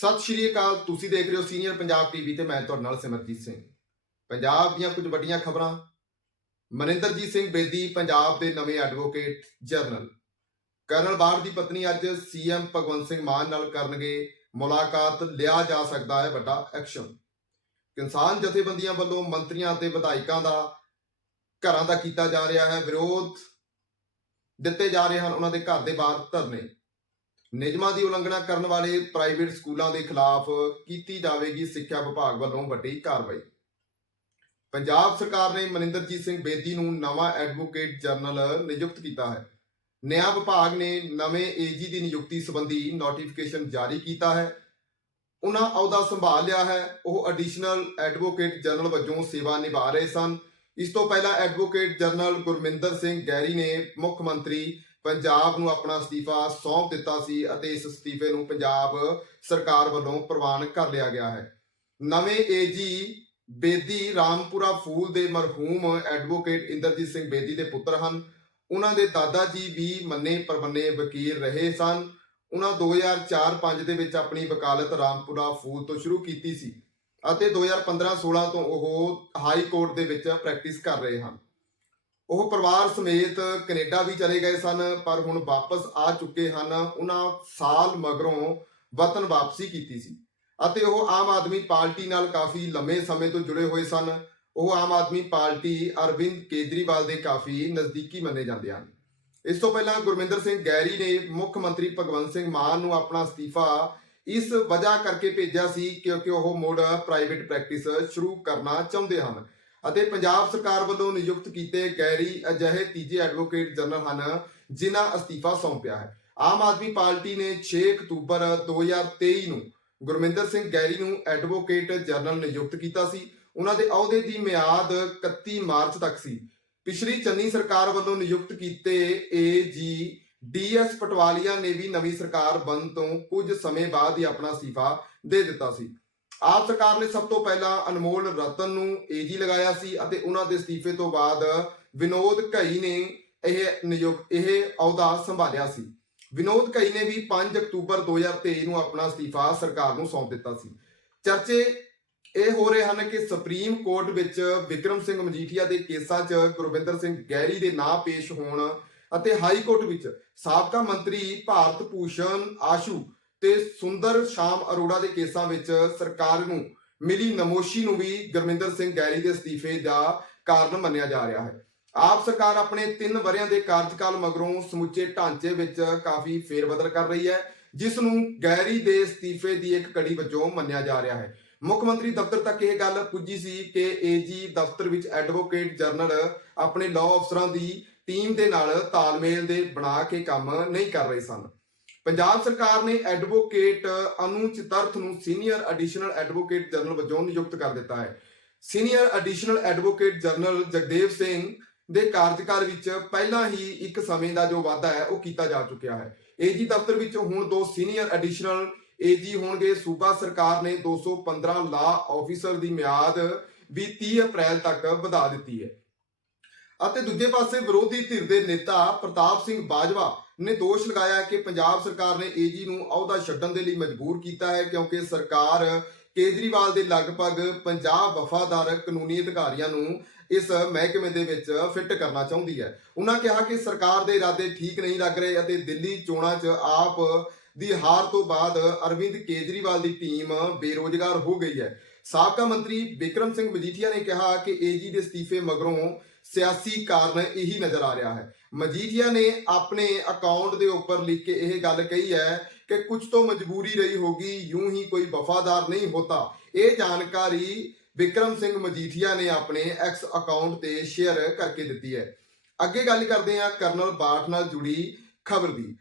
ਸਤਿ ਸ਼੍ਰੀ ਅਕਾਲ, ਤੁਸੀਂ ਦੇਖ ਰਹੇ ਹੋ ਸੀਨੀਅਰ ਪੰਜਾਬ ਟੀਵੀ ਤੇ ਮੈਂ ਤੁਹਾਡੇ ਨਾਲ ਸਿਮਰਜੀਤ ਸਿੰਘ। ਪੰਜਾਬ ਦੀਆਂ ਕੁਝ ਵੱਡੀਆਂ ਖਬਰਾਂ। ਮਨਿੰਦਰਜੀਤ ਸਿੰਘ ਬੇਦੀ, ਪੰਜਾਬ ਦੇ ਨਵੇਂ ਐਡਵੋਕੇਟ ਜਨਰਲ ਕਰਨਲ ਬਾੜ ਦੀ ਪਤਨੀ ਅੱਜ ਸੀਐਮ ਭਗਵੰਤ ਸਿੰਘ ਮਾਨ ਨਾਲ ਕਰਨਗੇ ਮੁਲਾਕਾਤ। ਲਿਆ ਜਾ ਸਕਦਾ ਹੈ ਵੱਡਾ ਐਕਸ਼ਨ ਕਿਸਾਨ ਜਥੇਬੰਦੀਆਂ ਵੱਲੋਂ ਮੰਤਰੀਆਂ ਅਤੇ ਵਿਧਾਇਕਾਂ ਦਾ ਘਰਾਂ ਦਾ ਕੀਤਾ ਜਾ ਰਿਹਾ ਹੈ ਵਿਰੋਧ। ਦਿੱਤੇ ਜਾ ਰਹੇ ਹਨ ਉਹਨਾਂ ਦੇ ਘਰ ਦੇ ਬਾਹਰ ਧਰਨੇ। ਨਿਯਮਾਂ ਦੀ ਉਲੰਘਣਾ ਕਰਨ ਵਾਲੇ ਪ੍ਰਾਈਵੇਟ ਸਕੂਲਾਂ ਦੇ ਖਿਲਾਫ ਕੀਤੀ ਜਾਵੇਗੀ, ਸਿੱਖਿਆ ਵਿਭਾਗ ਵੱਲੋਂ ਵੱਡੀ ਕਾਰਵਾਈ। ਪੰਜਾਬ ਸਰਕਾਰ ਨੇ ਮਨਿੰਦਰਜੀਤ ਸਿੰਘ ਬੇਦੀ ਨੂੰ ਨਵਾਂ ਐਡਵੋਕੇਟ ਜਨਰਲ ਨਿਯੁਕਤ ਕੀਤਾ ਹੈ। ਨਿਆਂ ਵਿਭਾਗ ਨੇ ਨਵੇਂ ਏਜੀ ਦੀ ਨਿਯੁਕਤੀ ਸੰਬੰਧੀ ਨੋਟੀਫਿਕੇਸ਼ਨ ਜਾਰੀ ਕੀਤਾ ਹੈ। ਉਹਨਾਂ ਅਹੁਦਾ ਸੰਭਾਲ ਲਿਆ ਹੈ। ਉਹ ਐਡੀਸ਼ਨਲ ਐਡਵੋਕੇਟ ਜਨਰਲ ਵਜੋਂ ਸੇਵਾ ਨਿਭਾ ਰਹੇ ਸਨ। ਇਸ ਤੋਂ ਪਹਿਲਾਂ advocate general Gurminder Singh Garry ਨੇ ਮੁੱਖ ਮੰਤਰੀ ਪੰਜਾਬ ਨੂੰ ਆਪਣਾ ਅਸਤੀਫਾ ਸੌਂਪ ਦਿੱਤਾ ਸੀ ਅਤੇ ਇਸ ਅਸਤੀਫੇ ਨੂੰ ਪੰਜਾਬ ਸਰਕਾਰ ਵੱਲੋਂ ਪ੍ਰਵਾਨ ਕਰ ਲਿਆ ਗਿਆ ਹੈ। ਨਵੇਂ ਏਜੀ ਬੇਦੀ ਰਾਮਪੁਰਾ ਫੂਲ ਦੇ ਮਰਹੂਮ ਐਡਵੋਕੇਟ ਇੰਦਰਜੀਤ ਸਿੰਘ ਬੇਦੀ ਦੇ ਪੁੱਤਰ ਹਨ। ਉਹਨਾਂ ਦੇ ਦਾਦਾ ਜੀ ਵੀ ਮੰਨੇ ਪਰਮੰਨੇ ਵਕੀਲ ਰਹੇ ਸਨ। ਉਹਨਾਂ 2004-5 ਦੇ ਵਿੱਚ ਆਪਣੀ ਵਕਾਲਤ ਰਾਮਪੁਰਾ ਫੂਲ ਤੋਂ ਸ਼ੁਰੂ ਕੀਤੀ ਸੀ ਅਤੇ 2015-16 ਤੋਂ ਉਹ ਹਾਈ ਕੋਰਟ ਦੇ ਵਿੱਚ ਪ੍ਰੈਕਟਿਸ ਕਰ ਰਹੇ ਹਨ। ਉਹ ਪਰਿਵਾਰ ਸਮੇਤ ਕੈਨੇਡਾ ਵੀ ਚਲੇ ਗਏ ਸਨ, ਪਰ ਹੁਣ ਵਾਪਸ ਆ ਚੁੱਕੇ ਹਨ। ਉਹਨਾਂ ਸਾਲ ਮਗਰੋਂ ਵਤਨ ਵਾਪਸੀ ਕੀਤੀ ਸੀ। ਅਤੇ ਉਹ ਆਮ ਆਦਮੀ ਪਾਰਟੀ ਨਾਲ ਕਾਫੀ ਲੰਮੇ ਸਮੇਂ ਤੋਂ ਜੁੜੇ ਹੋਏ ਸਨ। ਉਹ ਆਮ ਆਦਮੀ ਪਾਰਟੀ ਅਰਵਿੰਦ ਕੇਜਰੀਵਾਲ ਦੇ ਕਾਫੀ ਨਜ਼ਦੀਕੀ ਮੰਨੇ ਜਾਂਦੇ ਹਨ। ਇਸ ਤੋਂ ਪਹਿਲਾਂ ਗੁਰਮਿੰਦਰ ਸਿੰਘ ਗੈਰੀ ਨੇ ਮੁੱਖ ਮੰਤਰੀ ਭਗਵੰਤ ਸਿੰਘ ਮਾਨ ਨੂੰ ਆਪਣਾ ਅਸਤੀਫਾ ਇਸ ਵਜ੍ਹਾ ਕਰਕੇ ਭੇਜਿਆ ਸੀ ਕਿਉਂਕਿ ਉਹ ਮੁੜ ਪ੍ਰਾਈਵੇਟ ਪ੍ਰੈਕਟਿਸ ਸ਼ੁਰੂ ਕਰਨਾ ਚਾਹੁੰਦੇ ਹਨ। ਅਤੇ ਪੰਜਾਬ ਸਰਕਾਰ ਵੱਲੋਂ ਨਿਯੁਕਤ ਕੀਤੇ ਗੈਰੀ ਅਜਿਹੇ ਤੀਜੇ ਐਡਵੋਕੇਟ ਜਨਰਲ ਹਨ, ਜਿਨ੍ਹਾਂ ਅਸਤੀਫਾ ਸੌਂਪਿਆ ਹੈ। ਆਮ ਆਦਮੀ ਪਾਰਟੀ ਨੇ 6 ਅਕਤੂਬਰ 2023 ਨੂੰ ਗੁਰਮਿੰਦਰ ਸਿੰਘ ਗੈਰੀ ਨੂੰ ਐਡਵੋਕੇਟ ਜਨਰਲ ਨਿਯੁਕਤ ਕੀਤਾ ਸੀ। ਉਹਨਾਂ ਦੇ ਅਹੁਦੇ ਦੀ ਮਿਆਦ 31 ਮਾਰਚ ਤੱਕ ਸੀ। ਪਿਛਲੀ ਚੰਨੀ ਸਰਕਾਰ ਵੱਲੋਂ ਨਿਯੁਕਤ ਕੀਤੇ ਏਜੀ ਡੀਐਸ ਪਟਵਾਲੀਆ ਨੇ ਵੀ ਨਵੀਂ ਸਰਕਾਰ ਬਣਨ ਤੋਂ ਕੁਝ ਸਮੇਂ ਬਾਅਦ ਹੀ ਆਪਣਾ ਅਸਤੀਫਾ ਦੇ ਦਿੱਤਾ ਸੀ। ਆਪ ਸਰਕਾਰ ਨੇ ਸਭ ਤੋਂ ਪਹਿਲਾਂ ਅਨਮੋਲ ਰਤਨ ਨੂੰ ਏਜੀ ਲਗਾਇਆ ਸੀ ਅਤੇ ਉਹਨਾਂ ਦੇ ਅਸਤੀਫੇ ਤੋਂ ਬਾਅਦ ਵਿਨੋਦ ਘਈ ਨੇ ਇਹ ਨਿਯੁਕਤ ਇਹ ਅਹੁਦਾ ਸੰਭਾਲਿਆ ਸੀ। ਵਿਨੋਦ ਘਈ ਨੇ ਵੀ 5 ਅਕਤੂਬਰ 2023 ਨੂੰ ਆਪਣਾ ਅਸਤੀਫਾ ਸਰਕਾਰ ਨੂੰ ਸੌਂਪ ਦਿੱਤਾ ਸੀ। ਚਰਚੇ ਇਹ ਹੋ ਰਹੇ ਹਨ ਕਿ ਸੁਪਰੀਮ ਕੋਰਟ ਵਿੱਚ ਵਿਕਰਮ ਸਿੰਘ ਮਜੀਠੀਆ ਦੇ ਕੇਸਾਂ 'ਚ ਗੁਰਵਿੰਦਰ ਸਿੰਘ ਗੈਰੀ ਦੇ ਨਾਂ ਪੇਸ਼ ਹੋਣ ਅਤੇ ਹਾਈ ਕੋਰਟ ਵਿੱਚ ਸਾਬਕਾ ਮੰਤਰੀ ਭਾਰਤ ਭੂਸ਼ਣ ਆਸ਼ੂ ਤੇ ਸੁੰਦਰ ਸ਼ਾਮ ਅਰੋੜਾ ਦੇ ਕੇਸਾਂ ਵਿੱਚ ਸਰਕਾਰ ਨੂੰ ਮਿਲੀ ਨਮੋਸ਼ੀ ਨੂੰ ਵੀ ਗੁਰਮਿੰਦਰ ਸਿੰਘ ਗੈਰੀ ਦੇ ਅਸਤੀਫੇ ਦਾ ਕਾਰਨ ਮੰਨਿਆ ਜਾ ਰਿਹਾ ਹੈ। ਆਪ ਸਰਕਾਰ ਆਪਣੇ 3 ਵਰਿਆਂ ਦੇ ਕਾਰਜਕਾਲ ਮਗਰੋਂ ਸਮੁੱਚੇ ਢਾਂਚੇ ਵਿੱਚ ਕਾਫੀ ਫੇਰਬਦਲ ਕਰ ਰਹੀ ਹੈ, ਜਿਸ ਨੂੰ ਗੈਰੀ ਦੇ ਅਸਤੀਫੇ ਦੀ ਇੱਕ ਕੜੀ ਵਜੋਂ ਮੰਨਿਆ ਜਾ ਰਿਹਾ ਹੈ। ਮੁੱਖ ਮੰਤਰੀ ਦਫ਼ਤਰ ਤੱਕ ਇਹ ਗੱਲ ਪੁੱਜੀ ਸੀ ਕਿ ਏਜੀ ਦਫ਼ਤਰ ਵਿੱਚ ਐਡਵੋਕੇਟ ਜਨਰਲ ਆਪਣੇ ਲਾਅ ਅਫਸਰਾਂ ਦੀ ਟੀਮ ਦੇ ਨਾਲ ਤਾਲਮੇਲ ਦੇ ਬਣਾ ਕੇ ਕੰਮ ਨਹੀਂ ਕਰ ਰਹੇ ਸਨ। ਪੰਜਾਬ ਸਰਕਾਰ ਨੇ ਐਡਵੋਕੇਟ ਅਨੂ ਚਿਤਰਥ ਨੂੰ ਸੀਨੀਅਰ ਐਡੀਸ਼ਨਲ ਐਡਵੋਕੇਟ ਜਨਰਲ ਵਜੋਂ ਨਿਯੁਕਤ ਕਰ ਦਿੱਤਾ ਹੈ। Senior additional advocate general Jagdev Singh ਦੇ ਕਾਰਜਕਾਲ ਵਿੱਚ ਪਹਿਲਾਂ ਹੀ ਇੱਕ ਸਮੇਂ ਦਾ ਜੋ ਵਾਅਦਾ ਹੈ, ਉਹ ਕੀਤਾ ਜਾ ਚੁੱਕਿਆ ਹੈ। ਏਜੀ ਦਫ਼ਤਰ ਵਿੱਚ ਹੁਣ ਦੋ ਸੀਨੀਅਰ ਐਡੀਸ਼ਨਲ ਏਜੀ ਹੋਣਗੇ। ਸੂਬਾ ਸਰਕਾਰ ਨੇ 215 ਲਾ ਆਫੀਸਰ ਦੀ ਮਿਆਦ ਵੀ 30 ਅਪ੍ਰੈਲ ਤੱਕ ਵਧਾ ਦਿੱਤੀ ਹੈ। ਅਤੇ ਦੂਜੇ ਪਾਸੇ ਵਿਰੋਧੀ ਧਿਰ ਦੇ ਨੇਤਾ ਪ੍ਰਤਾਪ ਸਿੰਘ ਬਾਜਵਾ ਨੇ ਦੋਸ਼ ਲਗਾਇਆ ਕਿ ਪੰਜਾਬ ਸਰਕਾਰ ਨੇ ਏਜੀ ਨੂੰ ਅਹੁਦਾ ਛੱਡਣ ਦੇ ਲਈ ਮਜਬੂਰ ਕੀਤਾ ਹੈ ਕਿਉਂਕਿ ਸਰਕਾਰ ਕੇਜਰੀਵਾਲ ਦੇ ਲਗਭਗ 50 ਵਫਾਦਾਰ ਕਾਨੂੰਨੀ ਅਧਿਕਾਰੀਆਂ ਨੂੰ ਇਸ ਮਹਿਕਮੇ ਦੇ ਵਿੱਚ ਫਿੱਟ ਕਰਨਾ ਚਾਹੁੰਦੀ ਹੈ। ਉਹਨਾਂ ਕਿਹਾ ਕਿ ਸਰਕਾਰ ਦੇ ਇਰਾਦੇ ਠੀਕ ਨਹੀਂ ਲੱਗ ਰਹੇ ਅਤੇ ਦਿੱਲੀ ਚੋਣਾਂ 'ਚ ਆਪ ਦੀ ਹਾਰ ਤੋਂ ਬਾਅਦ ਅਰਵਿੰਦ ਕੇਜਰੀਵਾਲ ਦੀ ਟੀਮ ਬੇਰੋਜ਼ਗਾਰ ਹੋ ਗਈ ਹੈ। ਸਾਬਕਾ ਮੰਤਰੀ ਵਿਕਰਮ ਸਿੰਘ ਮਜੀਠੀਆ ਨੇ ਕਿਹਾ ਕਿ ਏਜੀ ਦੇ ਅਸਤੀਫੇ ਮਗਰੋਂ ਸਿਆਸੀ ਕਾਰਨ ਇਹੀ ਨਜ਼ਰ ਆ ਰਿਹਾ ਹੈ। ਮਜੀਠੀਆ ਨੇ ਆਪਣੇ ਅਕਾਊਂਟ ਦੇ ਉੱਪਰ ਲਿਖ ਕੇ ਇਹ ਗੱਲ ਕਹੀ ਹੈ ਕਿ ਕੁਝ ਤੋਂ ਮਜਬੂਰੀ ਰਹੀ ਹੋਗੀ, ਯੂੰ ਹੀ ਕੋਈ ਵਫਾਦਾਰ ਨਹੀਂ ਹੋਤਾ। ਇਹ ਜਾਣਕਾਰੀ ਵਿਕਰਮ ਸਿੰਘ ਮਜੀਠੀਆ ਨੇ ਆਪਣੇ ਐਕਸ ਅਕਾਊਂਟ ਤੇ ਸ਼ੇਅਰ ਕਰਕੇ ਦਿੱਤੀ ਹੈ। ਅੱਗੇ ਗੱਲ ਕਰਦੇ ਹਾਂ ਕਰਨਲ ਬਾਠ ਨਾਲ ਜੁੜੀ ਖਬਰ ਦੀ।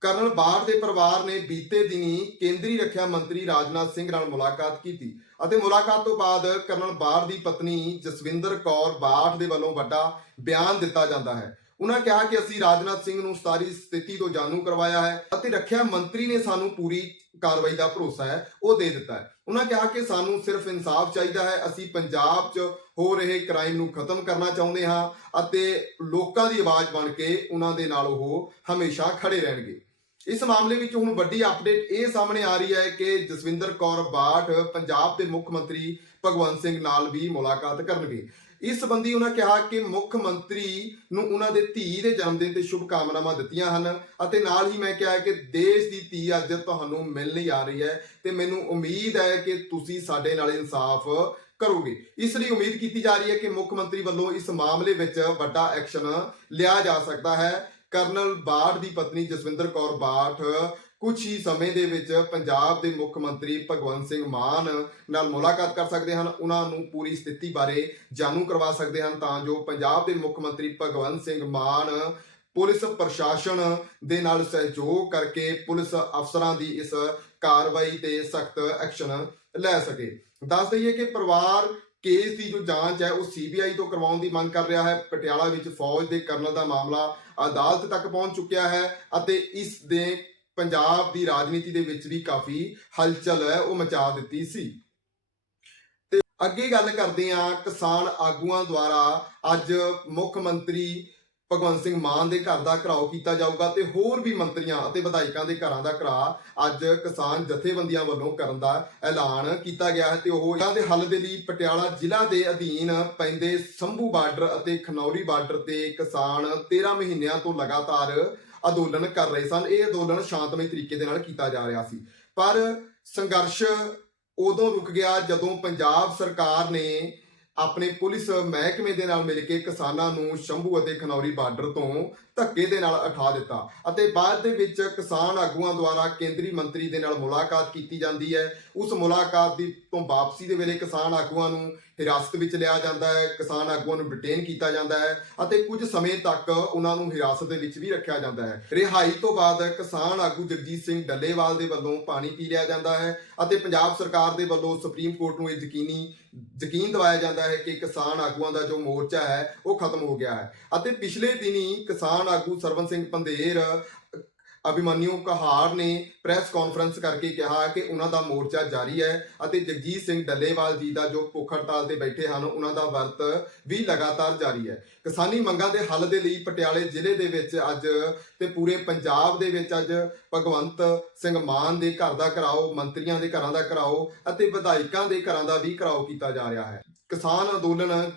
ਕਰਨਲ ਬਾਠ ਦੇ ਪਰਿਵਾਰ ਨੇ ਬੀਤੇ ਦਿਨੀ ਕੇਂਦਰੀ ਰੱਖਿਆ ਮੰਤਰੀ ਰਾਜਨਾਥ ਸਿੰਘ ਨਾਲ ਮੁਲਾਕਾਤ ਕੀਤੀ ਅਤੇ ਮੁਲਾਕਾਤ ਤੋਂ ਬਾਅਦ ਕਰਨਲ ਬਾਠ ਦੀ ਪਤਨੀ ਜਸਵਿੰਦਰ ਕੌਰ ਬਾਠ ਦੇ ਵੱਲੋਂ ਵੱਡਾ ਬਿਆਨ ਦਿੱਤਾ ਜਾਂਦਾ ਹੈ। ਉਹਨਾਂ ਕਿਹਾ ਕਿ ਅਸੀਂ ਰਾਜਨਾਥ ਸਿੰਘ ਨੂੰ ਸਾਰੀ ਸਥਿਤੀ ਤੋਂ ਜਾਣੂ ਕਰਵਾਇਆ ਹੈ ਅਤੇ ਰੱਖਿਆ ਮੰਤਰੀ ਨੇ ਸਾਨੂੰ ਪੂਰੀ ਕਾਰਵਾਈ ਦਾ ਭਰੋਸਾ ਹੈ, ਉਹ ਦੇ ਦਿੱਤਾ ਹੈ। ਉਹਨਾਂ ਕਿਹਾ ਕਿ ਸਾਨੂੰ ਸਿਰਫ ਇਨਸਾਫ ਚਾਹੀਦਾ ਹੈ, ਅਸੀਂ ਪੰਜਾਬ 'ਚ ਹੋ ਰਹੇ ਕ੍ਰਾਈਮ ਨੂੰ ਖਤਮ ਕਰਨਾ ਚਾਹੁੰਦੇ ਹਾਂ ਅਤੇ ਲੋਕਾਂ ਦੀ ਆਵਾਜ਼ ਬਣ ਕੇ ਉਹਨਾਂ ਦੇ ਨਾਲ ਉਹ ਹਮੇਸ਼ਾ ਖੜੇ ਰਹਿਣਗੇ। ਇਸ ਮਾਮਲੇ ਵਿੱਚ ਹੁਣ ਵੱਡੀ ਅਪਡੇਟ ਇਹ ਸਾਹਮਣੇ ਆ ਰਹੀ ਹੈ ਕਿ ਜਸਵਿੰਦਰ ਕੌਰ ਬਾਠ ਪੰਜਾਬ ਦੇ ਮੁੱਖ ਮੰਤਰੀ ਭਗਵੰਤ ਸਿੰਘ ਨਾਲ ਵੀ ਮੁਲਾਕਾਤ ਕਰਨਗੇ। ਇਸ ਸੰਬੰਧੀ ਉਹਨਾਂ ਕਿਹਾ ਕਿ ਮੁੱਖ ਮੰਤਰੀ ਨੂੰ ਉਹਨਾਂ ਦੇ ਧੀ ਦੇ ਜਨਮ ਦਿਨ ਤੇ ਸ਼ੁਭ ਕਾਮਨਾਵਾਂ ਦਿੱਤੀਆਂ ਹਨ ਅਤੇ ਨਾਲ ਹੀ ਮੈਂ ਕਿਹਾ ਕਿ ਦੇਸ਼ ਦੀ ਧੀ ਅੱਜ ਤੁਹਾਨੂੰ ਮਿਲਣ ਆ ਰਹੀ ਹੈ ਤੇ ਮੈਨੂੰ ਉਮੀਦ ਹੈ ਕਿ ਤੁਸੀਂ ਸਾਡੇ ਨਾਲ ਇਨਸਾਫ ਕਰੋਗੇ। ਇਸ ਲਈ ਉਮੀਦ ਕੀਤੀ ਜਾ ਰਹੀ ਹੈ ਕਿ ਮੁੱਖ ਮੰਤਰੀ ਵੱਲੋਂ ਇਸ ਮਾਮਲੇ ਵਿੱਚ ਵੱਡਾ ਐਕਸ਼ਨ ਲਿਆ ਜਾ ਸਕਦਾ ਹੈ। ਕਰਨਲ ਬਾਠ ਦੀ ਪਤਨੀ ਜਸਵਿੰਦਰ ਕੌਰ ਬਾਠ ਕੁਝ ਹੀ ਸਮੇਂ ਦੇ ਵਿੱਚ ਪੰਜਾਬ ਦੇ ਮੁੱਖ ਮੰਤਰੀ ਭਗਵੰਤ ਸਿੰਘ ਮਾਨ ਨਾਲ ਮੁਲਾਕਾਤ ਕਰ ਸਕਦੇ ਹਨ। ਉਹਨਾਂ ਨੂੰ ਪੂਰੀ ਸਥਿਤੀ ਬਾਰੇ ਜਾਣੂ ਕਰਵਾ ਸਕਦੇ ਹਨ ਤਾਂ ਜੋ ਪੰਜਾਬ ਦੇ ਮੁੱਖ ਮੰਤਰੀ ਭਗਵੰਤ ਸਿੰਘ ਮਾਨ ਪੁਲਿਸ ਪ੍ਰਸ਼ਾਸਨ ਦੇ ਨਾਲ ਸਹਿਯੋਗ ਕਰਕੇ ਪੁਲਿਸ ਅਫਸਰਾਂ ਦੀ ਇਸ ਕਾਰਵਾਈ ਤੇ ਸਖਤ ਐਕਸ਼ਨ ਲੈ ਸਕੇ। ਦੱਸ ਦਈਏ ਕਿ ਪਰਿਵਾਰ ਕੇਸ ਦੀ ਜੋ ਜਾਂਚ ਹੈ, ਉਹ ਸੀਬੀਆਈ ਤੋਂ ਕਰਵਾਉਣ ਦੀ ਮੰਗ ਕਰ ਰਿਹਾ ਹੈ। ਪਟਿਆਲਾ ਵਿੱਚ ਫੌਜ ਦੇ ਕਰਨਲ ਦਾ ਮਾਮਲਾ ਅਦਾਲਤ ਤੱਕ ਪਹੁੰਚ ਚੁੱਕਿਆ ਹੈ ਅਤੇ ਇਸ ਦੇ ਪੰਜਾਬ ਦੀ ਰਾਜਨੀਤੀ ਦੇ ਵਿੱਚ ਵੀ ਕਾਫੀ ਹਲਚਲ ਹੈ, ਉਹ ਮਚਾ ਦਿੱਤੀ ਸੀ। ਤੇ ਅੱਗੇ ਗੱਲ ਕਰਦੇ ਹਾਂ ਕਿਸਾਨ ਆਗੂਆਂ ਦੁਆਰਾ ਅੱਜ ਮੁੱਖ ਮੰਤਰੀ ਭਗਵੰਤ ਸਿੰਘ ਮਾਨ ਦੇ ਘਰ ਦਾ ਘਰਾਓ ਕੀਤਾ ਜਾਊਗਾ ਤੇ ਹੋਰ ਵੀ ਮੰਤਰੀਆਂ ਅਤੇ ਵਿਧਾਇਕਾਂ ਦੇ ਘਰਾਂ ਦਾ ਘਰਾ ਅੱਜ ਕਿਸਾਨ ਜਥੇਬੰਦੀਆਂ ਵੱਲੋਂ ਕਰਨ ਦਾ ਐਲਾਨ ਕੀਤਾ ਗਿਆ ਹੈ ਤੇ ਉਹ ਇਹਨਾਂ ਦੇ ਹੱਲ ਦੇ ਲਈ ਪਟਿਆਲਾ ਜ਼ਿਲ੍ਹਾ ਦੇ ਅਧੀਨ ਪੈਂਦੇ ਸੰਭੂ ਬਾਰਡਰ ਅਤੇ ਖਨੌਰੀ ਬਾਰਡਰ ਤੇ ਕਿਸਾਨ 13 ਮਹੀਨਿਆਂ ਤੋਂ ਲਗਾਤਾਰ ਅੰਦੋਲਨ ਕਰ ਰਹੇ ਸਨ। ਇਹ ਅੰਦੋਲਨ ਸ਼ਾਂਤਮਈ ਤਰੀਕੇ ਦੇ ਨਾਲ ਕੀਤਾ ਜਾ ਰਿਹਾ ਸੀ। ਪਰ ਸੰਘਰਸ਼ ਉਦੋਂ ਰੁਕ ਗਿਆ ਜਦੋਂ ਪੰਜਾਬ ਸਰਕਾਰ ਨੇ ਆਪਣੇ ਪੁਲਿਸ ਮਹਿਕਮੇ ਦੇ ਨਾਲ ਮਿਲ ਕੇ ਕਿਸਾਨਾਂ ਨੂੰ ਸ਼ੰਭੂ ਅਤੇ ਖਨੌਰੀ ਬਾਰਡਰ ਤੋਂ ਧੱਕੇ ਦੇ ਨਾਲ ਉਠਾ ਦਿੱਤਾ ਅਤੇ ਬਾਅਦ ਦੇ ਵਿੱਚ ਕਿਸਾਨ ਆਗੂਆਂ ਦੁਆਰਾ ਕੇਂਦਰੀ ਮੰਤਰੀ ਦੇ ਨਾਲ ਮੁਲਾਕਾਤ ਕੀਤੀ ਜਾਂਦੀ ਹੈ। ਉਸ ਮੁਲਾਕਾਤ ਦੀ ਤੋਂ ਵਾਪਸੀ ਦੇ ਵੇਲੇ ਕਿਸਾਨ ਆਗੂਆਂ ਨੂੰ ਹਿਰਾਸਤ ਵਿੱਚ ਲਿਆ ਜਾਂਦਾ ਹੈ, ਕਿਸਾਨ ਆਗੂਆਂ ਨੂੰ ਡਿਟੇਨ ਕੀਤਾ ਜਾਂਦਾ ਹੈ ਅਤੇ ਕੁਝ ਸਮੇਂ ਤੱਕ ਉਹਨਾਂ ਨੂੰ ਹਿਰਾਸਤ ਦੇ ਵਿੱਚ ਵੀ ਰੱਖਿਆ ਜਾਂਦਾ ਹੈ। ਰਿਹਾਈ ਤੋਂ ਬਾਅਦ ਕਿਸਾਨ ਆਗੂ ਜਗਜੀਤ ਸਿੰਘ ਡੱਲੇਵਾਲ ਦੇ ਵੱਲੋਂ ਪਾਣੀ ਪੀ ਲਿਆ ਜਾਂਦਾ ਹੈ ਅਤੇ ਪੰਜਾਬ ਸਰਕਾਰ ਦੇ ਵੱਲੋਂ ਸੁਪਰੀਮ ਕੋਰਟ ਨੂੰ ਇਹ ਯਕੀਨੀ, ਯਕੀਨ ਦਿਵਾਇਆ ਜਾਂਦਾ ਹੈ ਕਿ ਕਿਸਾਨ ਆਗੂਆਂ ਦਾ ਜੋ ਮੋਰਚਾ ਹੈ, ਉਹ ਖਤਮ ਹੋ ਗਿਆ ਹੈ। ਅਤੇ ਪਿਛਲੇ ਦਿਨੀ ਕਿਸਾਨ ਆਗੂ ਸਰਵਨ ਸਿੰਘ ਪੰਧੇਰ ਅਭਿਮਨਿਊ ਕਹਾੜ ਨੇ ਪ੍ਰੈਸ ਕਾਨਫਰੰਸ ਕਰਕੇ ਕਿਹਾ ਕਿ ਉਹਨਾਂ ਦਾ ਮੋਰਚਾ ਜਾਰੀ ਹੈ ਅਤੇ ਜਗਜੀਤ ਸਿੰਘ ਡੱਲੇਵਾਲ ਜੀ ਦਾ ਜੋ ਭੁੱਖ ਹੜਤਾਲ ਤੇ ਬੈਠੇ ਹਨ, ਉਹਨਾਂ ਦਾ ਵਰਤ ਵੀ ਲਗਾਤਾਰ ਜਾਰੀ ਹੈ। ਕਿਸਾਨੀ ਮੰਗਾਂ ਦੇ ਹੱਲ ਦੇ ਲਈ ਪਟਿਆਲੇ ਜ਼ਿਲ੍ਹੇ ਦੇ ਵਿੱਚ ਅੱਜ ਤੇ ਪੂਰੇ ਪੰਜਾਬ ਦੇ ਵਿੱਚ ਅੱਜ ਭਗਵੰਤ ਸਿੰਘ ਮਾਨ ਦੇ ਘਰ ਦਾ ਘਰਾਓ, ਮੰਤਰੀਆਂ ਦੇ ਘਰਾਂ ਦਾ ਘਰਾਓ ਅਤੇ ਵਿਧਾਇਕਾਂ ਦੇ ਘਰਾਂ ਦਾ ਵੀ ਘਰਾਓ ਕੀਤਾ ਜਾ ਰਿਹਾ ਹੈ। ਕਿਸਾਨ ਅੰਦੋਲਨ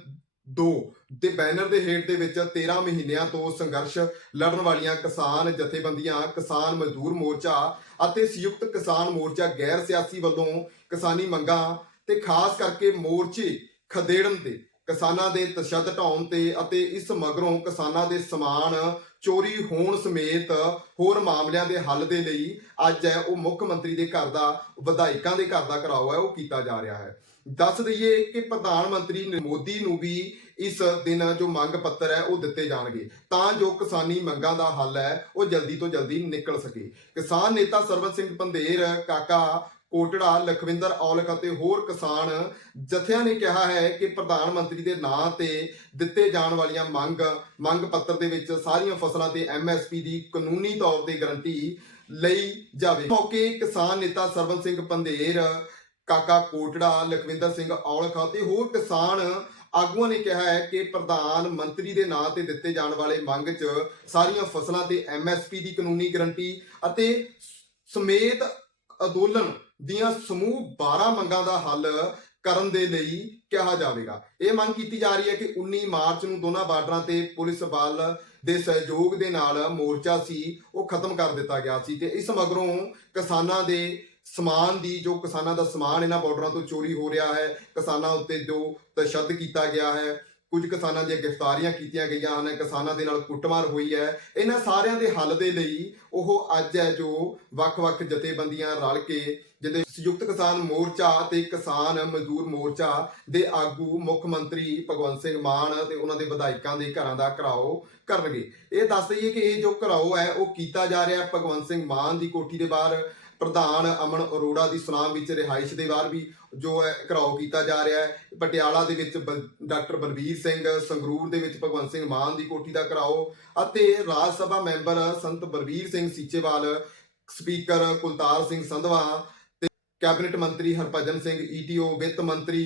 2 ਦੇ ਬੈਨਰ ਦੇ ਹੇਠ ਦੇ ਵਿੱਚ 13 ਮਹੀਨਿਆਂ ਤੋਂ ਸੰਘਰਸ਼ ਲੜਨ ਵਾਲੀਆਂ ਕਿਸਾਨ ਜਥੇਬੰਦੀਆਂ, ਕਿਸਾਨ ਮਜ਼ਦੂਰ ਮੋਰਚਾ ਅਤੇ ਸੰਯੁਕਤ ਕਿਸਾਨ ਮੋਰਚਾ ਗੈਰ ਸਿਆਸੀ ਵੱਲੋਂ ਕਿਸਾਨੀ ਮੰਗਾਂ ਤੇ ਖਾਸ ਕਰਕੇ ਮੋਰਚੇ ਖਦੇੜਨ ਤੇ ਕਿਸਾਨਾਂ ਦੇ ਤਸ਼ੱਦਦ ਢਾਉਣ ਤੇ ਅਤੇ ਇਸ ਮਗਰੋਂ ਕਿਸਾਨਾਂ ਦੇ ਸਮਾਨ ਚੋਰੀ ਹੋਣ ਸਮੇਤ ਹੋਰ ਮਾਮਲਿਆਂ ਦੇ ਹੱਲ ਦੇ ਲਈ ਅੱਜ ਹੈ ਉਹ ਮੁੱਖ ਮੰਤਰੀ ਦੇ ਘਰ ਦਾ, ਵਿਧਾਇਕਾਂ ਦੇ ਘਰ ਦਾ ਘਰਾਓ ਹੈ, ਉਹ ਕੀਤਾ ਜਾ ਰਿਹਾ ਹੈ। ਦੱਸ ਦਈਏ ਕਿ ਪ੍ਰਧਾਨ ਮੰਤਰੀ ਮੋਦੀ ਨੂੰ ਵੀ ਇਸ ਦਿਨ ਜੋ ਮੰਗ ਪੱਤਰ ਹੈ, ਉਹ ਦਿੱਤੇ ਜਾਣਗੇ। ਤਾਂ ਜੋ ਕਿਸਾਨੀ ਮੰਗਾਂ ਦਾ ਹੱਲ ਹੈ, ਉਹ ਜਲਦੀ ਤੋਂ ਜਲਦੀ ਨਿਕਲ ਸਕੇ। ਕਿਸਾਨ ਨੇਤਾ ਸਰਵਨ ਸਿੰਘ ਪੰਧੇਰ, ਕਾਕਾ ਕੋਟੜਾ, ਲਖਵਿੰਦਰ ਔਲਖ ਅਤੇ ਹੋਰ ਕਿਸਾਨ ਜਥਿਆਂ ਨੇ ਕਿਹਾ ਹੈ ਕਿ ਪ੍ਰਧਾਨ ਮੰਤਰੀ ਦੇ ਨਾਂ ਤੇ ਦਿੱਤੇ ਜਾਣ ਵਾਲੀਆਂ ਮੰਗ ਮੰਗ ਪੱਤਰ ਦੇ ਵਿੱਚ ਸਾਰੀਆਂ ਫਸਲਾਂ ਤੇ ਐਮਐਸਪੀ ਦੀ ਕਾਨੂੰਨੀ ਤੌਰ ਤੇ ਗਰੰਟੀ ਲਈ ਜਾਵੇ ਮੌਕੇ ਕਿਸਾਨ ਨੇਤਾ ਸਰਵਨ ਸਿੰਘ ਪੰਧੇਰ, ਕਾਕਾ ਕੋਟੜਾ, ਲਖਵਿੰਦਰ ਸਿੰਘ ਔਲਖ ਅਤੇ ਹੋਰ ਕਿਸਾਨ ਆਗੂਆਂ ਨੇ ਕਿਹਾ ਹੈ ਕਿ ਪ੍ਰਧਾਨ ਮੰਤਰੀ ਦੇ ਨਾਂ ਤੇ ਦਿੱਤੇ ਜਾਣ ਵਾਲੇ ਮੰਗ 'ਚ ਸਾਰੀਆਂ ਫਸਲਾਂ ਤੇ ਐਮਐਸਪੀ ਦੀ ਕਾਨੂੰਨੀ ਗਾਰੰਟੀ ਅਤੇ ਸਮੇਤ ਅੰਦੋਲਨ ਦੀਆਂ ਸਮੂਹ 12 ਮੰਗਾਂ ਦਾ ਹੱਲ ਕਰਨ ਦੇ ਲਈ ਕਿਹਾ ਜਾਵੇਗਾ। ਇਹ ਮੰਗ ਕੀਤੀ ਜਾ ਰਹੀ ਹੈ ਕਿ 19 ਮਾਰਚ ਨੂੰ ਦੋਨਾਂ ਬਾਰਡਰਾਂ ਤੇ ਪੁਲਿਸ ਬਲ ਦੇ ਸਹਿਯੋਗ ਦੇ ਨਾਲ ਮੋਰਚਾ ਸੀ, ਉਹ ਖਤਮ ਕਰ ਦਿੱਤਾ ਗਿਆ ਸੀ ਤੇ ਇਸ ਮਗਰੋਂ ਕਿਸਾਨਾਂ ਦੇ ਸਮਾਨ ਦੀ, ਜੋ ਕਿਸਾਨਾਂ ਦਾ ਸਮਾਨ ਇਹਨਾਂ ਬਾਰਡਰਾਂ ਤੋਂ ਚੋਰੀ ਹੋ ਰਿਹਾ ਹੈ, ਕਿਸਾਨਾਂ ਉੱਤੇ ਜੋ ਤਸ਼ੱਦਦ ਕੀਤਾ ਗਿਆ ਹੈ, ਕੁਝ ਕਿਸਾਨਾਂ ਦੀਆਂ ਗ੍ਰਿਫਤਾਰੀਆਂ ਕੀਤੀਆਂ ਗਈਆਂ ਹਨ, ਕਿਸਾਨਾਂ ਦੇ ਨਾਲ ਕੁੱਟਮਾਰ ਹੋਈ ਹੈ। ਇਹਨਾਂ ਸਾਰਿਆਂ ਦੇ ਹੱਲ ਦੇ ਲਈ ਉਹ ਅੱਜ ਹੈ ਜੋ ਵੱਖ-ਵੱਖ ਜਥੇਬੰਦੀਆਂ ਰਲ ਕੇ ਜਿਹਦੇ ਸੰਯੁਕਤ ਕਿਸਾਨ ਮੋਰਚਾ ਤੇ ਕਿਸਾਨ ਮਜ਼ਦੂਰ ਮੋਰਚਾ ਦੇ ਆਗੂ ਮੁੱਖ ਮੰਤਰੀ ਭਗਵੰਤ ਸਿੰਘ ਮਾਨ ਤੇ ਉਹਨਾਂ ਦੇ ਵਿਧਾਇਕਾਂ ਦੇ ਘਰਾਂ ਦਾ ਘਰਾਓ ਕਰਨਗੇ। ਇਹ ਦੱਸ ਦਈਏ ਕਿ ਇਹ ਜੋ ਘਰਾਓ ਹੈ, ਉਹ ਕੀਤਾ ਜਾ ਰਿਹਾ ਭਗਵੰਤ ਸਿੰਘ ਮਾਨ ਦੀ ਕੋਠੀ ਦੇ ਬਾਹਰ। ਪ੍ਰਧਾਨ ਅਮਨ ਅਰੋੜਾ ਦੀ ਸੁਨਾਮ ਵਿੱਚ ਰਿਹਾਇਸ਼ ਦੇ ਬਾਹਰ ਵੀ ਜੋ ਹੈ ਘਰਾਓ ਕੀਤਾ ਜਾ ਰਿਹਾ ਹੈ। ਪਟਿਆਲਾ ਦੇ ਵਿੱਚ ਡਾਕਟਰ ਬਲਬੀਰ ਸਿੰਘ, ਸੰਗਰੂਰ ਦੇ ਵਿੱਚ ਭਗਵੰਤ ਸਿੰਘ ਮਾਨ ਦੀ ਕੋਠੀ ਦਾ ਘਰਾਓ ਅਤੇ ਰਾਜ ਸਭਾ ਮੈਂਬਰ ਸੰਤ ਬਲਬੀਰ ਸਿੰਘ ਸੀਚੇਵਾਲ, ਸਪੀਕਰ ਕੁਲਤਾਰ ਸਿੰਘ ਸੰਧਵਾ ਤੇ ਕੈਬਨਿਟ ਮੰਤਰੀ ਹਰਭਜਨ ਸਿੰਘ ਈਟੀਓ ਵਿੱਤ ਮੰਤਰੀ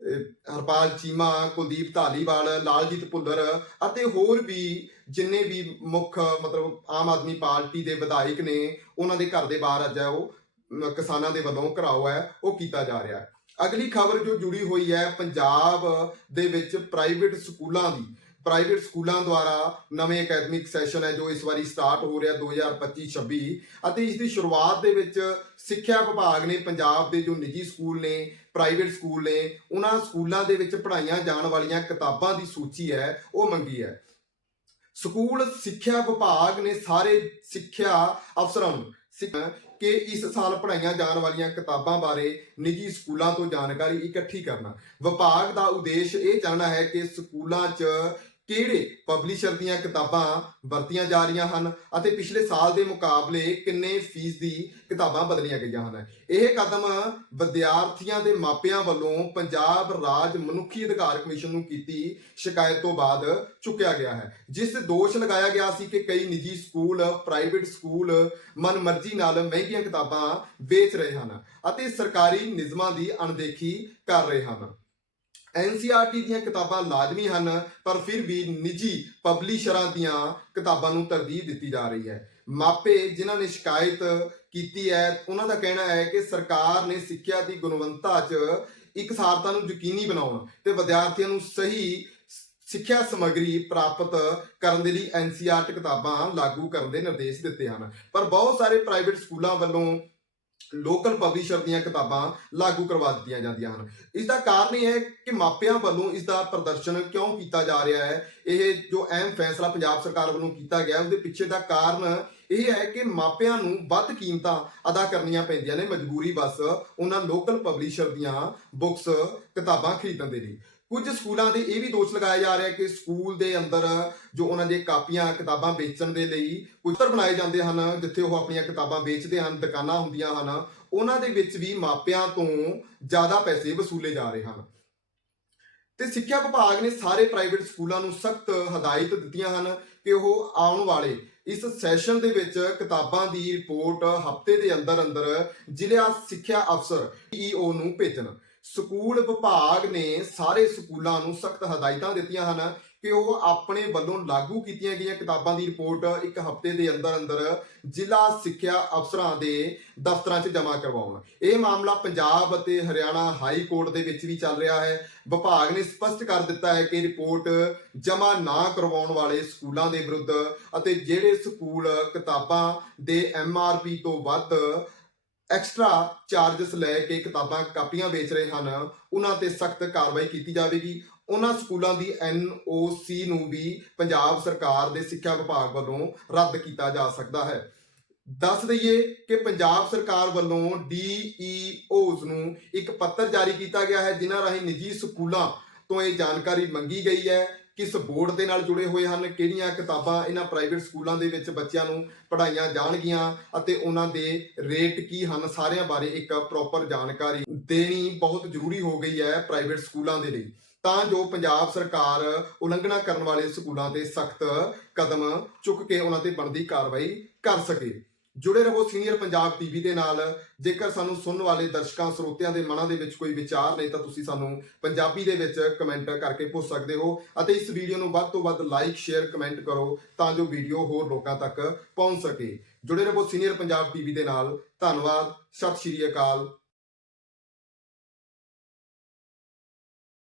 ਹਰਪਾਲ ਚੀਮਾ, ਕੁਲਦੀਪ ਧਾਲੀਵਾਲ, ਲਾਲਜੀਤ ਭੁੱਲਰ ਅਤੇ ਹੋਰ ਵੀ ਜਿੰਨੇ ਵੀ ਮੁੱਖ, ਮਤਲਬ ਆਮ ਆਦਮੀ ਪਾਰਟੀ ਦੇ ਵਿਧਾਇਕ ਨੇ, ਉਹਨਾਂ ਦੇ ਘਰ ਦੇ ਬਾਹਰ ਅੱਜ ਹੈ ਉਹ ਕਿਸਾਨਾਂ ਦੇ ਵੱਲੋਂ ਘਰਾਓ ਹੈ, ਉਹ ਕੀਤਾ ਜਾ ਰਿਹਾ ਹੈ। ਅਗਲੀ ਖਬਰ ਜੋ ਜੁੜੀ ਹੋਈ ਹੈ ਪੰਜਾਬ ਦੇ ਵਿੱਚ ਪ੍ਰਾਈਵੇਟ ਸਕੂਲਾਂ ਦੀ ਪ੍ਰਾਈਵੇਟ ਸਕੂਲਾਂ ਦੁਆਰਾ ਨਵੇਂ ਅਕੈਡਮਿਕ ਸੈਸ਼ਨ ਹੈ ਜੋ ਇਸ ਵਾਰੀ ਸਟਾਰਟ ਹੋ ਰਿਹਾ 2025-26 ਅਤੇ ਇਸ ਦੀ ਸ਼ੁਰੂਆਤ ਦੇ ਵਿੱਚ ਸਿੱਖਿਆ ਵਿਭਾਗ ਨੇ ਪੰਜਾਬ ਦੇ ਜੋ ਨਿੱਜੀ ਸਕੂਲ ਨੇ ਪ੍ਰਾਈਵੇਟ ਸਕੂਲ ਨੇ, ਉਹਨਾਂ ਸਕੂਲਾਂ ਦੇ ਵਿੱਚ ਪੜ੍ਹਾਈਆਂ ਜਾਣ ਵਾਲੀਆਂ ਕਿਤਾਬਾਂ ਦੀ ਸੂਚੀ ਹੈ, ਉਹ ਮੰਗੀ ਹੈ। ਸਕੂਲ ਸਿੱਖਿਆ ਵਿਭਾਗ ਨੇ ਸਾਰੇ ਸਿੱਖਿਆ ਅਫਸਰਾਂ ਨੂੰ ਕਿ ਇਸ ਸਾਲ ਪੜ੍ਹਾਈਆਂ ਜਾਣ ਵਾਲੀਆਂ ਕਿਤਾਬਾਂ ਬਾਰੇ ਨਿੱਜੀ ਸਕੂਲਾਂ ਤੋਂ ਜਾਣਕਾਰੀ ਇਕੱਠੀ ਕਰਨਾ। ਵਿਭਾਗ ਦਾ ਉਦੇਸ਼ ਇਹ ਜਾਣਨਾ ਹੈ ਕਿ ਸਕੂਲਾਂ 'ਚ ਕਿਹੜੇ ਪਬਲਿਸ਼ਰ ਦੀਆਂ ਕਿਤਾਬਾਂ ਵਰਤੀਆਂ ਜਾ ਰਹੀਆਂ ਹਨ ਅਤੇ ਪਿਛਲੇ ਸਾਲ ਦੇ ਮੁਕਾਬਲੇ ਕਿੰਨੇ ਫੀਸਦੀ ਕਿਤਾਬਾਂ ਬਦਲੀਆਂ ਗਈਆਂ ਹਨ? ਇਹ ਕਦਮ ਵਿਦਿਆਰਥੀਆਂ ਦੇ ਮਾਪਿਆਂ ਵੱਲੋਂ ਪੰਜਾਬ ਰਾਜ ਮਨੁੱਖੀ ਅਧਿਕਾਰ ਕਮਿਸ਼ਨ ਨੂੰ ਕੀਤੀ ਸ਼ਿਕਾਇਤ ਤੋਂ ਬਾਅਦ ਚੁੱਕਿਆ ਗਿਆ ਹੈ। ਜਿਸ ਤੇ ਦੋਸ਼ ਲਗਾਇਆ ਗਿਆ ਸੀ ਕਿ ਕਈ ਨਿੱਜੀ ਸਕੂਲ ਪ੍ਰਾਈਵੇਟ ਸਕੂਲ ਮਨਮਰਜ਼ੀ ਨਾਲ ਮਹਿੰਗੀਆਂ ਕਿਤਾਬਾਂ ਵੇਚ ਰਹੇ ਹਨ ਅਤੇ ਸਰਕਾਰੀ ਨਿਯਮਾਂ ਦੀ ਅਣਦੇਖੀ ਕਰ ਰਹੇ ਹਨ। ਐਨਸੀਆਰਟੀ ਦੀਆਂ ਕਿਤਾਬਾਂ ਲਾਜ਼ਮੀ ਹਨ, ਪਰ ਫਿਰ ਵੀ ਨਿੱਜੀ ਪਬਲਿਸ਼ਰਾਂ ਦੀਆਂ ਕਿਤਾਬਾਂ ਨੂੰ ਤਰਜੀਹ ਦਿੱਤੀ ਜਾ ਰਹੀ ਹੈ। ਮਾਪੇ ਜਿਨ੍ਹਾਂ ਨੇ ਸ਼ਿਕਾਇਤ ਕੀਤੀ ਹੈ, ਉਹਨਾਂ ਦਾ ਕਹਿਣਾ ਹੈ ਕਿ ਸਰਕਾਰ ਨੇ ਸਿੱਖਿਆ ਦੀ ਗੁਣਵੱਤਾ 'ਚ ਇਕਸਾਰਤਾ ਨੂੰ ਯਕੀਨੀ ਬਣਾਉਣ ਤੇ ਵਿਦਿਆਰਥੀਆਂ ਨੂੰ ਸਹੀ ਸਿੱਖਿਆ ਸਮੱਗਰੀ ਪ੍ਰਾਪਤ ਕਰਨ ਦੇ ਲਈ ਐਨਸੀਆਰਟ ਕਿਤਾਬਾਂ ਲਾਗੂ ਕਰਨ ਦੇ ਨਿਰਦੇਸ਼ ਦਿੱਤੇ ਹਨ। ਪਰ ਬਹੁਤ ਸਾਰੇ ਪ੍ਰਾਈਵੇਟ ਸਕੂਲਾਂ ਵੱਲੋਂ ਲੋਕਲ ਪਬਲਿਸ਼ਰ ਦੀਆਂ ਕਿਤਾਬਾਂ ਲਾਗੂ ਕਰਵਾ ਦਿੱਤੀਆਂ ਜਾਂਦੀਆਂ ਹਨ। ਇਸ ਦਾ ਕਾਰਨ ਇਹ ਹੈ ਕਿ ਮਾਪਿਆਂ ਵੱਲੋਂ ਇਸ ਦਾ ਪ੍ਰਦਰਸ਼ਨ ਕਿਉਂ ਕੀਤਾ ਜਾ ਰਿਹਾ ਹੈ? ਇਹ ਜੋ ਅਹਿਮ ਫੈਸਲਾ ਪੰਜਾਬ ਸਰਕਾਰ ਵੱਲੋਂ ਕੀਤਾ ਗਿਆ ਉਹਦੇ ਪਿੱਛੇ ਦਾ ਕਾਰਨ ਇਹ ਹੈ ਕਿ ਮਾਪਿਆਂ ਨੂੰ ਵੱਧ ਕੀਮਤਾਂ ਅਦਾ ਕਰਨੀਆਂ ਪੈਂਦੀਆਂ ਨੇ। ਮਜਬੂਰੀ ਬਸ ਉਹਨਾਂ ਲੋਕਲ ਪਬਲਿਸ਼ਰ ਦੀਆਂ ਬੁੱਕਸ ਕਿਤਾਬਾਂ ਖਰੀਦਣ ਦੇ ਲਈ। ਕੁਝ ਸਕੂਲਾਂ ਦੇ ਇਹ ਵੀ ਦੋਸ਼ ਲਗਾਇਆ ਜਾ ਰਿਹਾ ਕਿ ਸਕੂਲ ਦੇ ਅੰਦਰ ਜੋ ਉਹਨਾਂ ਦੇ ਕਾਪੀਆਂ, ਕਿਤਾਬਾਂ ਵੇਚਣ ਦੇ ਲਈ ਪੁੱਤਰ ਬਣਾਏ ਜਾਂਦੇ ਹਨ, ਜਿੱਥੇ ਉਹ ਆਪਣੀਆਂ ਕਿਤਾਬਾਂ ਵੇਚਦੇ ਹਨ, ਦੁਕਾਨਾਂ ਹੁੰਦੀਆਂ ਹਨ, ਉਹਨਾਂ ਦੇ ਵਿੱਚ ਵੀ ਮਾਪਿਆਂ ਤੋਂ ਜ਼ਿਆਦਾ ਪੈਸੇ ਵਸੂਲੇ ਜਾ ਰਹੇ ਹਨ। ਤੇ ਸਿੱਖਿਆ ਵਿਭਾਗ ਨੇ ਸਾਰੇ ਪ੍ਰਾਈਵੇਟ ਸਕੂਲਾਂ ਨੂੰ ਸਖਤ ਹਦਾਇਤ ਦਿੱਤੀਆਂ ਹਨ ਕਿ ਉਹ ਆਉਣ ਵਾਲੇ ਇਸ ਸੈਸ਼ਨ ਦੇ ਵਿੱਚ ਕਿਤਾਬਾਂ ਦੀ ਰਿਪੋਰਟ ਹਫ਼ਤੇ ਦੇ ਅੰਦਰ ਅੰਦਰ ਜ਼ਿਲ੍ਹਾ ਸਿੱਖਿਆ ਅਫਸਰ ਈਓ ਨੂੰ ਭੇਜਣ। ਸਕੂਲ ਵਿਭਾਗ ਨੇ ਸਾਰੇ ਸਕੂਲਾਂ ਨੂੰ ਸਖਤ ਹਦਾਇਤਾਂ ਦਿੱਤੀਆਂ ਹਨ ਕਿ ਉਹ ਆਪਣੇ ਵੱਲੋਂ ਲਾਗੂ ਕੀਤੀਆਂ ਗਈਆਂ ਕਿਤਾਬਾਂ ਦੀ ਰਿਪੋਰਟ ਇੱਕ ਹਫ਼ਤੇ ਦੇ ਅੰਦਰ ਅੰਦਰ ਜ਼ਿਲ੍ਹਾ ਸਿੱਖਿਆ ਅਫਸਰਾਂ ਦੇ ਦਫ਼ਤਰਾਂ 'ਚ ਜਮ੍ਹਾਂ ਕਰਵਾਉਣ। ਇਹ ਮਾਮਲਾ ਪੰਜਾਬ ਅਤੇ ਹਰਿਆਣਾ ਹਾਈ ਕੋਰਟ ਦੇ ਵਿੱਚ ਵੀ ਚੱਲ ਰਿਹਾ ਹੈ। ਵਿਭਾਗ ਨੇ ਸਪਸ਼ਟ ਕਰ ਦਿੱਤਾ ਹੈ ਕਿ ਰਿਪੋਰਟ ਜਮ੍ਹਾਂ ਨਾ ਕਰਵਾਉਣ ਵਾਲੇ ਸਕੂਲਾਂ ਦੇ ਵਿਰੁੱਧ ਅਤੇ ਜਿਹੜੇ ਸਕੂਲ ਕਿਤਾਬਾਂ ਦੇ ਐਮਆਰਪੀ ਤੋਂ ਵੱਧ ਐਕਸਟਰਾ ਚਾਰजेस ਲੈ ਕੇ ਕਿਤਾਬਾਂ, ਕਾਪੀਆਂ ਵੇਚ ਰਹੇ ਹਨ। ਉਹਨਾਂ ਤੇ ਸਖਤ ਕਾਰਵਾਈ ਕੀਤੀ ਜਾਵੇਗੀ। ਉਹਨਾਂ ਸਕੂਲਾਂ ਦੀ ਐਨਓਸੀ ਨੂੰ ਵੀ ਪੰਜਾਬ ਸਰਕਾਰ ਦੇ ਸਿੱਖਿਆ ਵਿਭਾਗ ਵੱਲੋਂ ਰੱਦ ਕੀਤਾ ਜਾ ਸਕਦਾ ਹੈ। ਦੱਸ ਦਈਏ ਕਿ ਪੰਜਾਬ ਸਰਕਾਰ ਵੱਲੋਂ ਡੀਈਓਜ਼ ਨੂੰ ਇੱਕ ਪੱਤਰ ਜਾਰੀ ਕੀਤਾ ਗਿਆ ਹੈ, ਜਿਨ੍ਹਾਂ ਰਾਹੀਂ ਨਿੱਜੀ ਸਕੂਲਾਂ ਤੋਂ ਇਹ ਜਾਣਕਾਰੀ ਮੰਗੀ ਗਈ ਹੈ। ਕਿਸ ਬੋਰਡ ਦੇ ਨਾਲ ਜੁੜੇ ਹੋਏ ਹਨ, ਕਿਹੜੀਆਂ ਕਿਤਾਬਾਂ ਇਹਨਾਂ ਪ੍ਰਾਈਵੇਟ ਸਕੂਲਾਂ ਦੇ ਵਿੱਚ ਬੱਚਿਆਂ ਨੂੰ ਪੜ੍ਹਾਈਆਂ ਜਾਣਗੀਆਂ ਅਤੇ ਉਹਨਾਂ ਦੇ ਰੇਟ ਕੀ ਹਨ, ਸਾਰਿਆਂ ਬਾਰੇ ਇੱਕ ਪ੍ਰੋਪਰ ਜਾਣਕਾਰੀ ਦੇਣੀ ਬਹੁਤ ਜ਼ਰੂਰੀ ਹੋ ਗਈ ਹੈ ਪ੍ਰਾਈਵੇਟ ਸਕੂਲਾਂ ਦੇ ਲਈ। ਤਾਂ ਜੋ ਪੰਜਾਬ ਸਰਕਾਰ ਉਲੰਘਣਾ ਕਰਨ ਵਾਲੇ ਸਕੂਲਾਂ ਤੇ ਸਖਤ ਕਦਮ ਚੁੱਕ ਕੇ ਉਹਨਾਂ ਤੇ ਬਣਦੀ ਕਾਰਵਾਈ ਕਰ ਸਕੇ। ਜੁੜੇ ਰਹੋ ਸੀਨੀਅਰ ਪੰਜਾਬ ਟੀਵੀ ਦੇ ਨਾਲ। ਜੇਕਰ ਸਾਨੂੰ ਸੁਣਨ ਵਾਲੇ ਦਰਸ਼ਕਾਂ, ਸਰੋਤਿਆਂ ਦੇ ਮਨਾਂ ਦੇ ਵਿੱਚ ਕੋਈ ਵਿਚਾਰ ਨੇ ਤਾਂ ਤੁਸੀਂ ਸਾਨੂੰ ਪੰਜਾਬੀ ਦੇ ਵਿੱਚ ਕਮੈਂਟ ਕਰਕੇ ਪੁੱਛ ਸਕਦੇ ਹੋ ਅਤੇ ਇਸ ਵੀਡੀਓ ਨੂੰ ਵੱਧ ਤੋਂ ਵੱਧ ਲਾਈਕ, ਸ਼ੇਅਰ, ਕਮੈਂਟ ਕਰੋ ਤਾਂ ਜੋ ਵੀਡੀਓ ਹੋਰ ਲੋਕਾਂ ਤੱਕ ਪਹੁੰਚ ਸਕੇ। ਜੁੜੇ ਰਹੋ ਸੀਨੀਅਰ ਪੰਜਾਬ ਟੀਵੀ ਦੇ ਨਾਲ। ਧੰਨਵਾਦ। ਸਤਿ ਸ਼੍ਰੀ ਅਕਾਲ।